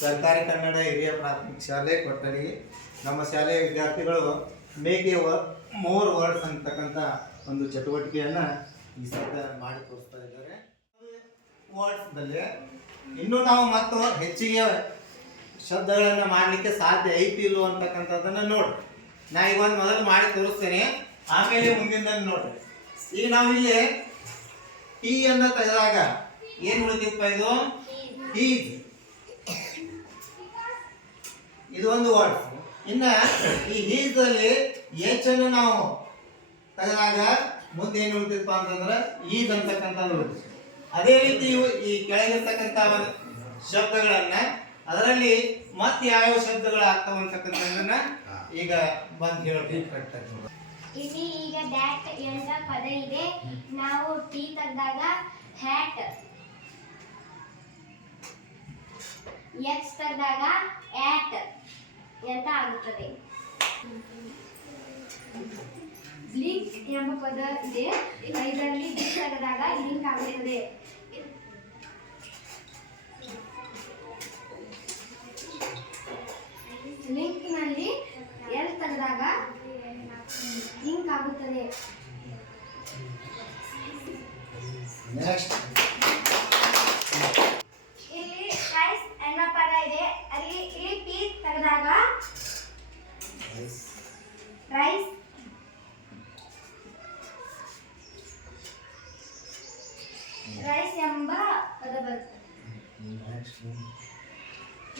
ಸರ್ಕಾರಿ ಕನ್ನಡ ಹಿರಿಯ ಪ್ರಾಥಮಿಕ ಶಾಲೆ ಕೊಟ್ಟಡಿ. ನಮ್ಮ ಶಾಲೆಯ ವಿದ್ಯಾರ್ಥಿಗಳು ಮೇಕ್ ಎ ಮೋರ್ ವರ್ಡ್ಸ್ ಅಂತಕ್ಕಂಥ ಒಂದು ಚಟುವಟಿಕೆಯನ್ನು ಈ ಸತ ಮಾಡಿ ತೋರಿಸ್ತಾ ಇದ್ದಾರೆ. ವರ್ಡ್ಸ್ದಲ್ಲಿ ಇನ್ನೂ ನಾವು ಮತ್ತು ಹೆಚ್ಚಿಗೆ ಶಬ್ದಗಳನ್ನು ಮಾಡಲಿಕ್ಕೆ ಸಾಧ್ಯ ಐತಿ ಇಲ್ಲೋ ಅಂತಕ್ಕಂಥದ್ದನ್ನು ನೋಡ್ರಿ. ನಾ ಈಗ ಒಂದು ಮೊದಲು ಮಾಡಿ ತೋರಿಸ್ತೇನೆ, ಆಮೇಲೆ ಮುಂದಿನ ನೋಡ್ರಿ. ಈಗ ನಾವು ಇಲ್ಲಿ ಟಿ ಅನ್ನು ತೆಗೆದಾಗ ಏನು ಉಳಿದಿಪ್ಪ? ಇದು ಹೀಸ್. ಇದು ಒಂದು ವರ್ಡ್. ಇನ್ನ ಈ ಹೀಸ್ ಅಲ್ಲಿ ಎಚ್ ಅನ್ನು ನಾವು ತೆಗೆದಾಗ ಮುಂದೆ ಏನು ಉಳಿತಿಪ್ಪ ಅಂತಂದ್ರೆ ಈದ್ ಅಂತಕ್ಕಂಥದ್ದು ಉಳಿತು. ಅದೇ ರೀತಿ ಈ ಕೆಳಗಿರ್ತಕ್ಕಂಥ ಶಬ್ದಗಳನ್ನ ಅದರಲ್ಲಿ ಮತ್ತೆ ಯಾವ್ಯಾವ ಶಬ್ದಗಳು ಆಗ್ತಾವ ಅಂತಕ್ಕಂಥದ್ದನ್ನ ಈಗ ಬಂದು ಹೇಳ್ಬೇಕು. ಇಲ್ಲಿ ಈಗ ಡ್ಯಾಟ್ ಎಂಬ ಪದ ಇದೆ. ನಾವು ಟಿ ತೆಗೆದಾಗ ಹ್ಯಾಟ್, ಎಕ್ಸ್ ತೆಗೆದಾಗ ಆಟ್ ಅಂತ ಆಗುತ್ತದೆ. ಲಿಂಕ್ ಎಂಬ ಪದ ಇದೆ. ಇದರಲ್ಲಿ ಡಿ ತೆಗೆದಾಗ ಲಿಂಕ್ ಆಗುತ್ತದೆ. ಲಿಂಕ್ ನಲ್ಲಿ ಎಲ್ ತೆಗೆದಾಗ ಲಿಂಕ್ ಆಗುತ್ತದೆ. ಇಲ್ಲಿ ರೈಸ್ ಎನ್ನುವ ಪದ ಇದೆ. ಇಲ್ಲಿ ಟಿ ತೆಗೆದಾಗ ರೈಸ್, ರೈಸ್ ಎಂಬ ಪದ ಬರುತ್ತೆ.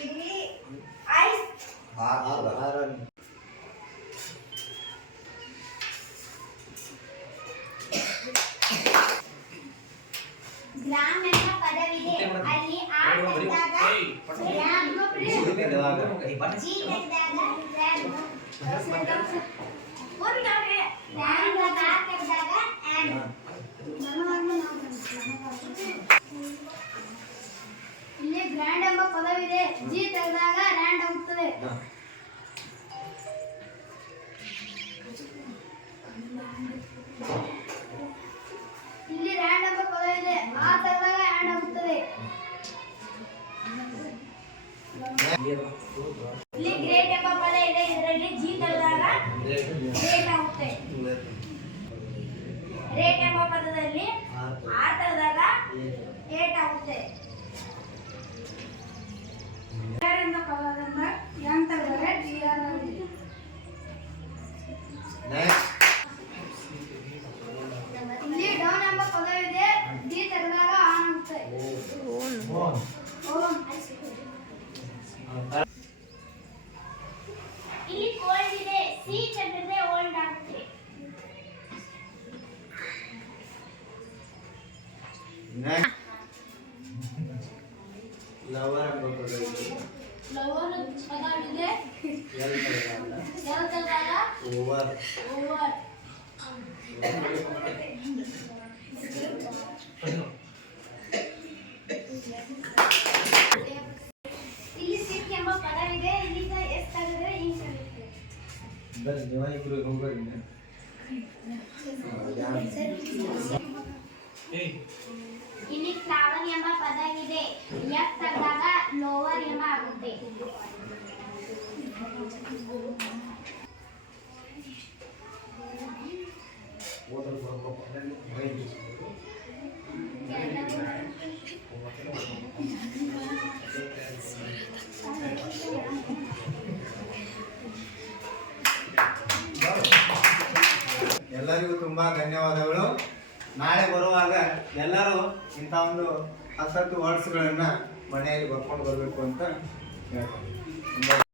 ಇಲ್ಲಿ ಐಸ್, ಗ್ರಾಮ್ ಎಂಬ ಪದವಿದೆ. ಅಲ್ಲಿ ಆರ್ ತೆಗೆದಾಗ ಗ್ರಾಮ್, ಜಿ ತೆಗೆದಾಗ ಗ್ರಾಮ್, ತೆಗೆದಾಗ ಆ್ಯಂಡ್. ಇಲ್ಲಿ ಗ್ರ್ಯಾಂಡ್ ಎಂಬ ಪದವಿದೆ. ಜಿ ತೆಗೆದಾಗ ರ್ಯಾಂಡ್ ಆಗುತ್ತದೆ. ಇಲ್ಲಿ ರ್ಯಾಂಡ್ ಎಂಬ ಪದ ಇದೆ. ಆ ತೆಗೆದಾಗ ಆ್ಯಂಡ್ ಆಗುತ್ತದೆ. ಇಲ್ಲಿ ಗ್ರೇಟ್ ಎಂಬ ಪದ ಇದೆ. ಇದರಲ್ಲಿ ಜಿ ತೆಗೆದಾಗ ಗ್ರೇಟ್ ಆಗುತ್ತೆ. ರೇಟ್ ಎಂಬ ಪದದಲ್ಲಿ ಆರ್ ತೆಗೆದಾಗ ಏಟ್ ಆಗುತ್ತೆ. ಎಂಬ ಪದದಿಂದ ಎನ್ ತೆಗೆದರೆ ಟಿ ಆರ್ ಆಗುತ್ತೆ. ಇಲ್ಲಿ ಡೌನ್ ಎಂಬ ಪದವಿದೆ. ಡಿ ತೆಗೆದಾಗ ಆನ್ ಆಗುತ್ತೆ. ಇಲ್ಲಿ ಕೋಲ್ಡ್ ಇದೆ. ಸಿ ತೆಗೆದ್ರೆ ಓಲ್ಡ್ ಆಗುತ್ತೆ. ಲವರ್ ಎಂಬ ಪದವಿದೆ. ಲವರ್ ಪದವಿದೆ. ಎಲ್ ತೆಗೆದಾಗ ಓವರ್. ಓವರ್. ಇಲ್ಲಿ ಸಿಕ್ ಎಂಬ ಪದವಿದೆ. ಇಲ್ಲಿಂದ ಎಸ್ ತೆಗೆದ್ರೆ ಇಂಕ್ ಆಗುತ್ತೆ. ಇಬ್ರು ಹೋಗ್ಬಾರಿ. ಇಲ್ಲಿ ಫ್ಲವರ್ ಎಂಬ ಪದವಿದೆ. ಎಫ್ ತೆಗೆದಾಗ ಲೋವರ್ ಎಂಬ ಆಗುತ್ತೆ. ಎಲ್ಲರಿಗೂ ತುಂಬಾ ಧನ್ಯವಾದಗಳು. ನಾಳೆ ಬರುವಾಗ ಎಲ್ಲರೂ ಇಂಥ ಒಂದು 10 ವರ್ಡ್ಸ್ಗಳನ್ನು ಮನೆಯಲ್ಲಿ ಬರ್ಕೊಂಡು ಬರಬೇಕು ಅಂತ ಹೇಳ್ತೀನಿ.